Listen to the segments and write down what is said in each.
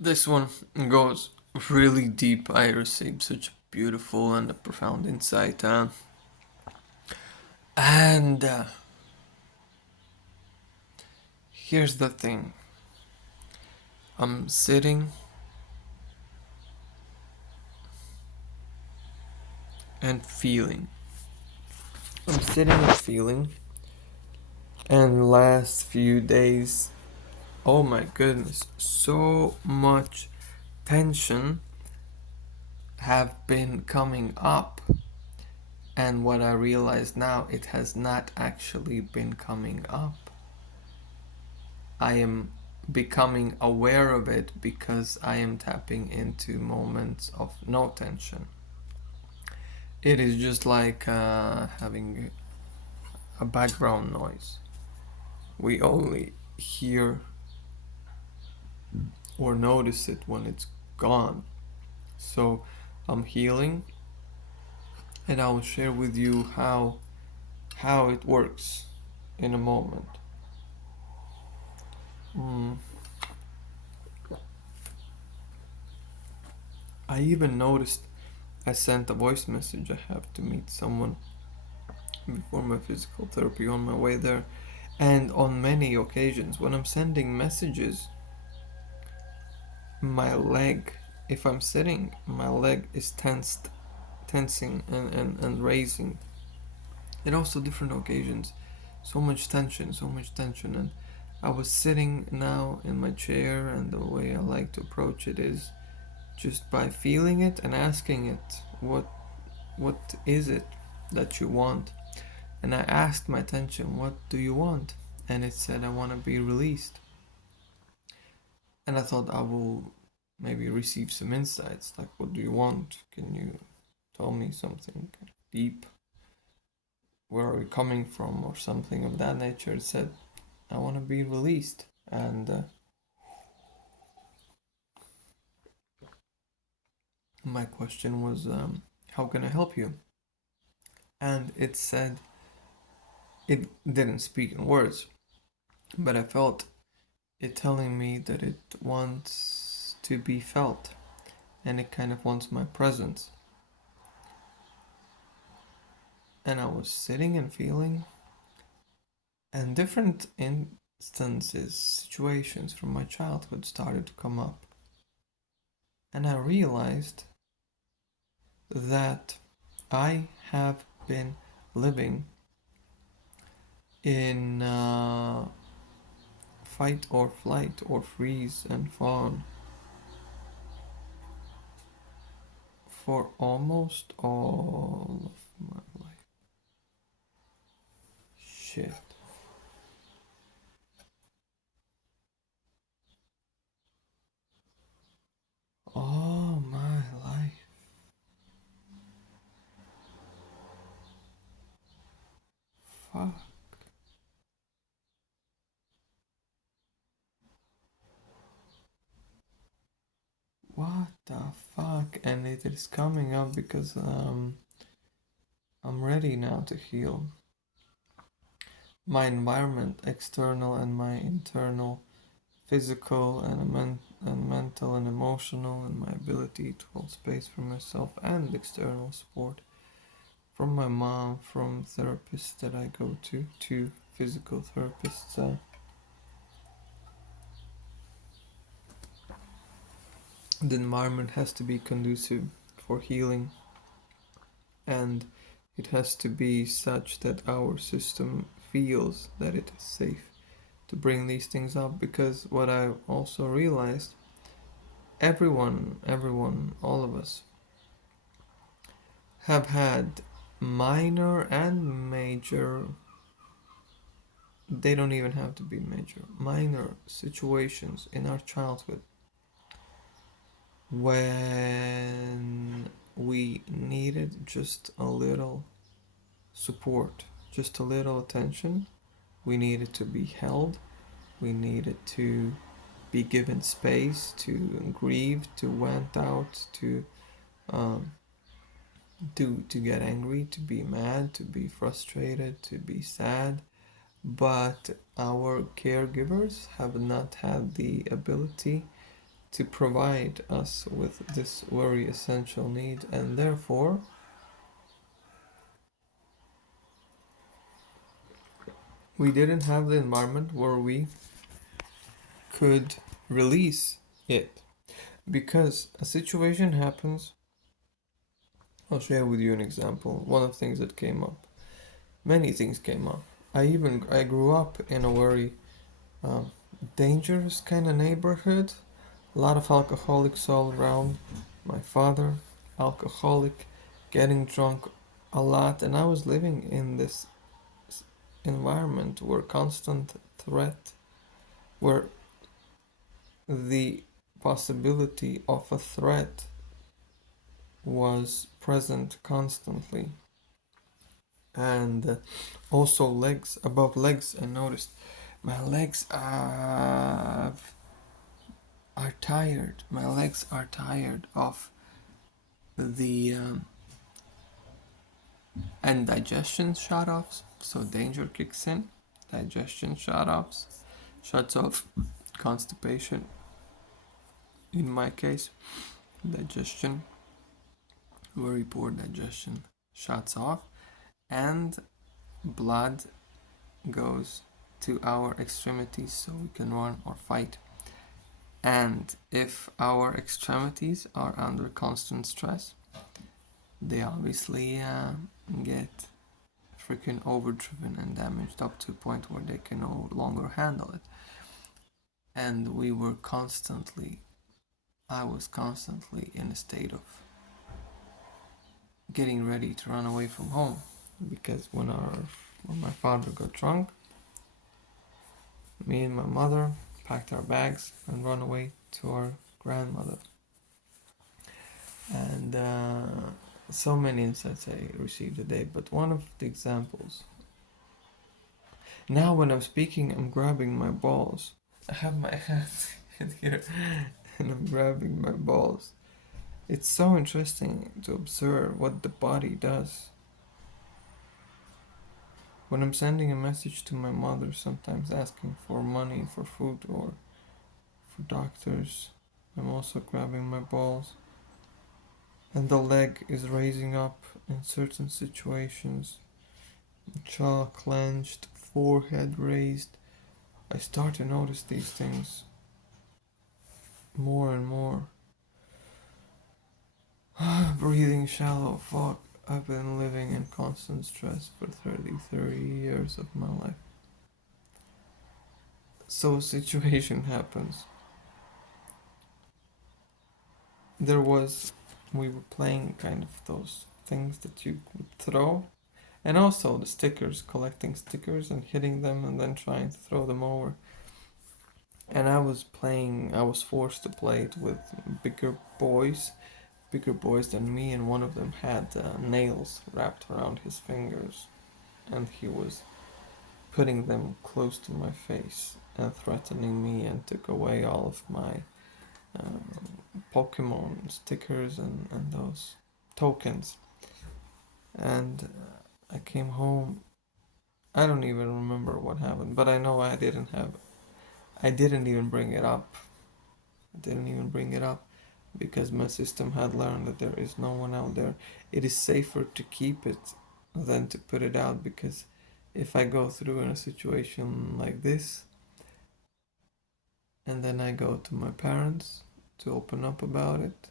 This one goes really deep. I received such a beautiful and a profound insight. And here's the thing, I'm sitting and feeling. I'm sitting and feeling, and last few days, oh my goodness, so much tension have been coming up. And what I realize now, it has not actually been coming up. I am becoming aware of it because I am tapping into moments of no tension. It is just like having a background noise. We only hear or notice it when it's gone. So I'm healing, and I will share with you how it works in a moment. Mm. I even noticed I sent a voice message. I have to meet someone before my physical therapy on my way there. And on many occasions, when I'm sending messages, my leg, if I'm sitting, my leg is tensing and raising. And also different occasions, so much tension, so much tension. And I was sitting now in my chair, and the way I like to approach it is just by feeling it and asking it, what is it that you want? And I asked my tension, what do you want? And it said, I want to be released. And I thought I will maybe receive some insights, like, what do you want? Can you tell me something deep? Where are you coming from? Or something of that nature. It said, I want to be released. And my question was, how can I help you? And it said, it didn't speak in words, but I felt it telling me that it wants to be felt, and it kind of wants my presence. And I was sitting and feeling, and different instances, situations from my childhood started to come up. And I realized that I have been living in fight or flight or freeze and fawn for almost all of my life. Shit. All my life. Fuck. What the fuck? And it is coming up because I'm ready now to heal. My environment, external and my internal, physical and mental and emotional, and my ability to hold space for myself and external support from my mom, from therapists that I go to physical therapists. The environment has to be conducive for healing, and it has to be such that our system feels that it is safe to bring these things up. Because what I also realized, everyone, all of us have had minor and major, they don't even have to be major, minor situations in our childhood when we needed just a little support, just a little attention. We needed to be held, we needed to be given space to grieve, to vent out, um, to get angry, to be mad, to be frustrated, to be sad. But our caregivers have not had the ability to provide us with this very essential need, and therefore we didn't have the environment where we could release it. Because a situation happens, I'll share with you an example. One of the things that came up, many things came up. I grew up in a very um, dangerous kind of neighborhood. A lot of alcoholics all around. My father, alcoholic, getting drunk a lot, and I was living in this environment where constant threat, where the possibility of a threat was present constantly. And also legs, above legs, I noticed my legs are tired. My legs are tired of the and digestion shut-offs. So danger kicks in. Digestion shut-offs, shuts off constipation. In my case, digestion, very poor digestion, shuts off, and blood goes to our extremities so we can run or fight. And if our extremities are under constant stress, they obviously get freaking overdriven and damaged up to a point where they can no longer handle it. And I was constantly in a state of getting ready to run away from home, because when my father got drunk, me and my mother packed our bags and run away to our grandmother. And so many insights I received today, but one of the examples. Now when I'm speaking, I'm grabbing my balls. I have my hands in here and I'm grabbing my balls. It's so interesting to observe what the body does. When I'm sending a message to my mother, sometimes asking for money, for food, or for doctors, I'm also grabbing my balls. And the leg is raising up in certain situations. Jaw clenched, forehead raised. I start to notice these things more and more. Breathing shallow. Fuck. I've been living in constant stress for 30 years of my life. So a situation happens. We were playing kind of those things that you would throw. And also the stickers, collecting stickers and hitting them and then trying to throw them over. And I was forced to play it with bigger boys than me, and one of them had nails wrapped around his fingers, and he was putting them close to my face and threatening me, and took away all of my Pokemon stickers and those tokens. And I came home. I don't even remember what happened, but I know I didn't even bring it up. Because my system had learned that there is no one out there. It is safer to keep it than to put it out, because if I go through in a situation like this and then I go to my parents to open up about it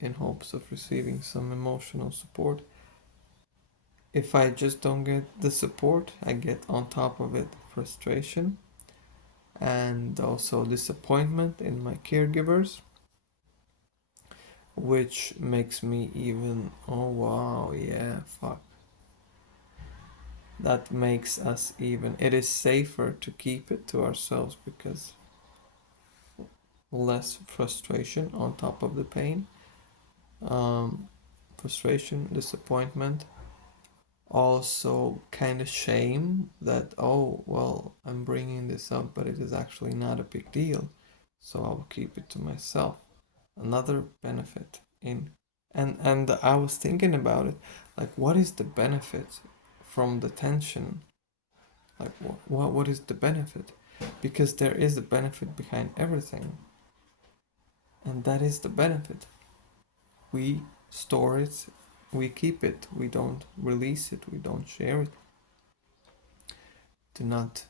in hopes of receiving some emotional support, if I just don't get the support, I get on top of it frustration and also disappointment in my caregivers, which makes me even, oh wow, yeah, fuck. That makes us even, it is safer to keep it to ourselves, because less frustration on top of the pain. Frustration, disappointment, also kind of shame that, oh, well, I'm bringing this up, but it is actually not a big deal, so I'll keep it to myself. Another benefit in, and I was thinking about it, like, what is the benefit from the tension? Like, what is the benefit? Because there is a benefit behind everything. And that is the benefit. We store it, we keep it, we don't release it, we don't share it. To not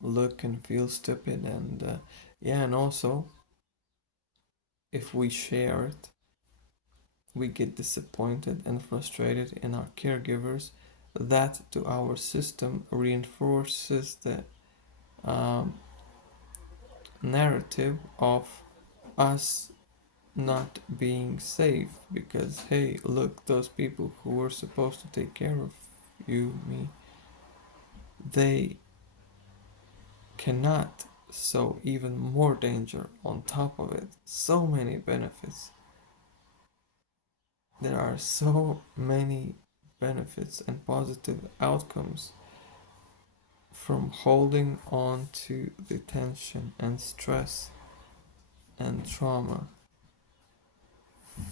look and feel stupid, and yeah, and also if we share it, we get disappointed and frustrated in our caregivers. That to our system reinforces the um, narrative of us not being safe, because hey, look, those people who were supposed to take care of you, me, they cannot. So even more danger on top of it. So many benefits. There are so many benefits and positive outcomes from holding on to the tension and stress and trauma.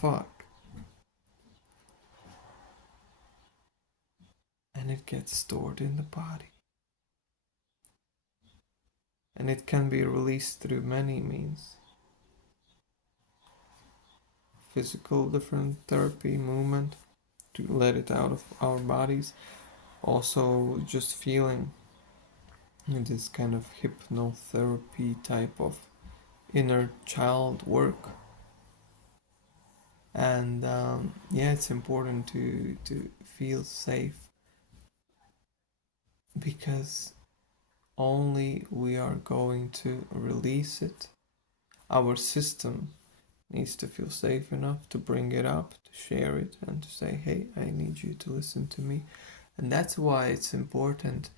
Fuck. And it gets stored in the body. And it can be released through many means: physical, different therapy, movement, to let it out of our bodies. Also, just feeling this kind of hypnotherapy type of inner child work. And yeah, it's important to feel safe, because only we are going to release it. Our system needs to feel safe enough to bring it up, to share it, and to say, hey, I need you to listen to me. And that's why it's important.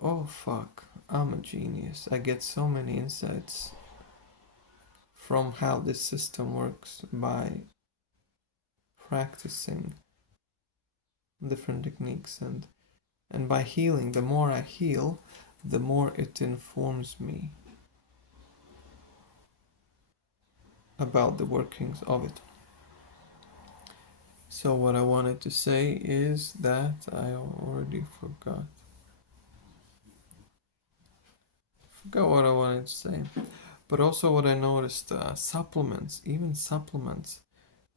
Oh fuck, I'm a genius. I get so many insights from how this system works by practicing different techniques, and by healing. The more I heal, the more it informs me about the workings of it. So what I wanted to say is that I already forgot what I wanted to say. But also what I noticed, supplements, even supplements,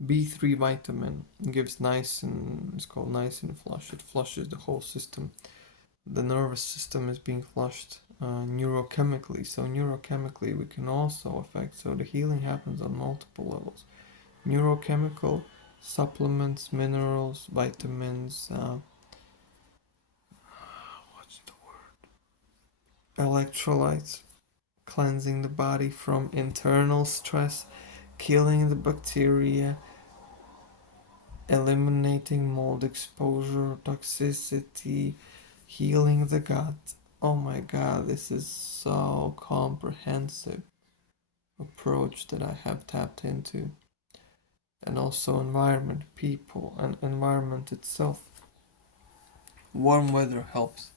B3 vitamin gives niacin. It's called niacin flush. It flushes the whole system. The nervous system is being flushed neurochemically. So neurochemically we can also affect. So the healing happens on multiple levels. Neurochemical, supplements, minerals, vitamins, what's the word? Electrolytes, cleansing the body from internal stress, killing the bacteria, eliminating mold exposure, toxicity, healing the gut. Oh my god, this is so comprehensive approach that I have tapped into. And also environment, people, and environment itself. Warm weather helps.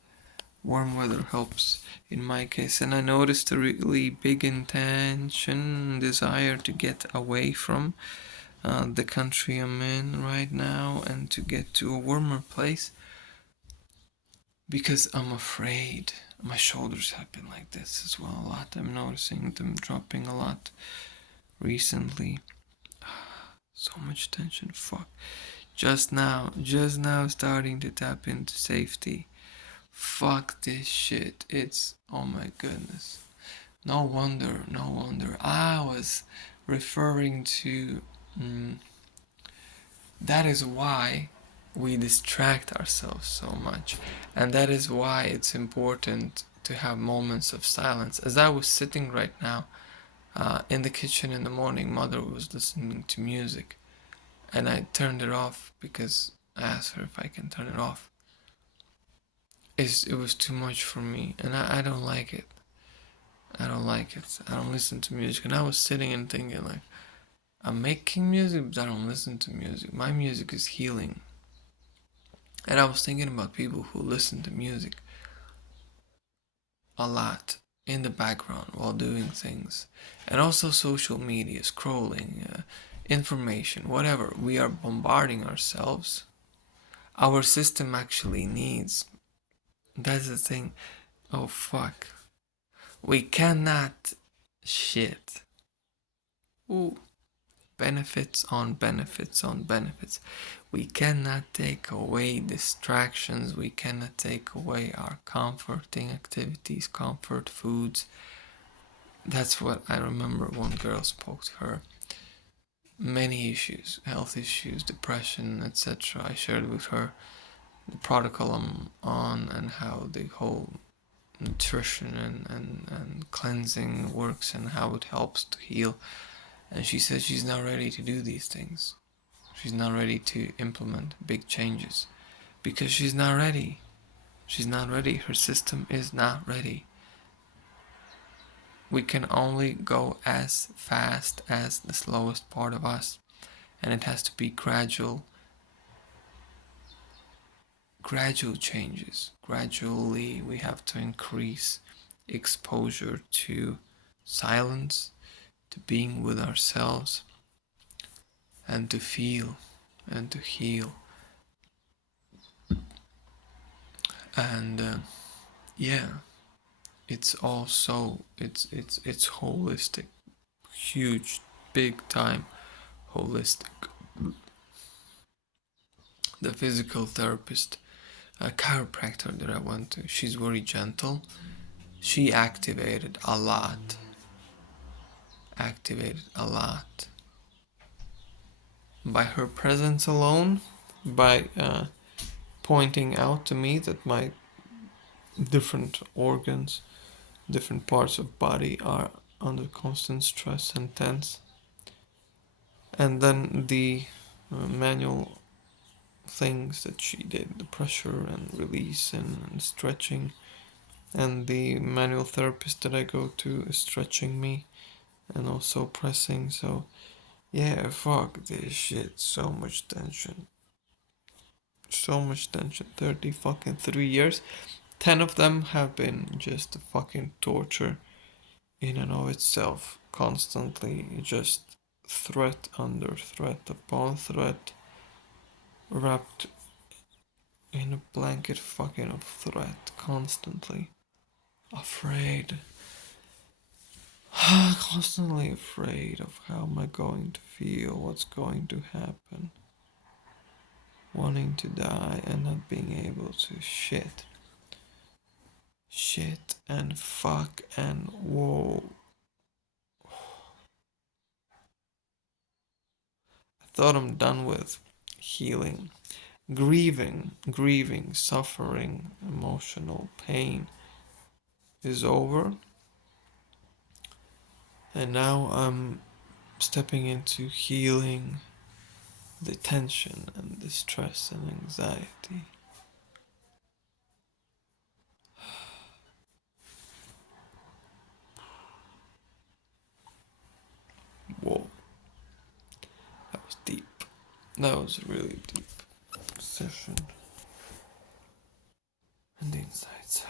Warm weather helps in my case, and I noticed a really big intention, desire to get away from the country I'm in right now and to get to a warmer place, because I'm afraid. My shoulders have been like this as well a lot. I'm noticing them dropping a lot recently. So much tension, fuck. Just now starting to tap into safety. Fuck this shit. It's, oh my goodness. No wonder. I was referring to. That is why we distract ourselves so much. And that is why it's important to have moments of silence. As I was sitting right now in the kitchen in the morning, mother was listening to music. And I turned it off because I asked her if I can turn it off. It was too much for me, and I don't like it. I don't like it. I don't listen to music. And I was sitting and thinking, like, I'm making music, but I don't listen to music. My music is healing. And I was thinking about people who listen to music a lot in the background while doing things. And also social media, scrolling, information, whatever. We are bombarding ourselves. Our system actually needs. That's the thing. Oh, fuck. We cannot shit. Ooh, benefits on benefits on benefits. We cannot take away distractions. We cannot take away our comforting activities, comfort foods. That's what I remember one girl spoke to her. Many issues, health issues, depression, etc. I shared with her the protocol I'm on and how the whole nutrition and cleansing works and how it helps to heal. And she said she's not ready to do these things. She's not ready to implement big changes because she's not ready. She's not ready. Her system is not ready. We can only go as fast as the slowest part of us, and it has to be gradual changes. Gradually, we have to increase exposure to silence, to being with ourselves, and to feel and to heal. And yeah, it's also it's holistic, huge, big time holistic. The physical therapist, a chiropractor that I went to, she's very gentle. She activated a lot. By her presence alone, by pointing out to me that my different organs, different parts of body are under constant stress and tense. And then the manual things that she did, the pressure and release and stretching, and the manual therapist that I go to is stretching me and also pressing. So yeah, fuck this shit. So much tension. 30 fucking 3 years. 10 of them have been just fucking torture in and of itself. Constantly just threat under threat upon threat, wrapped in a blanket fucking of threat, constantly afraid. Constantly afraid of how am I going to feel, what's going to happen. Wanting to die and not being able to shit and fuck and whoa. I thought I'm done with healing. Grieving, suffering, emotional pain is over. And now I'm stepping into healing the tension and the stress and anxiety. Whoa. That was deep. That was a really deep session. And the insights.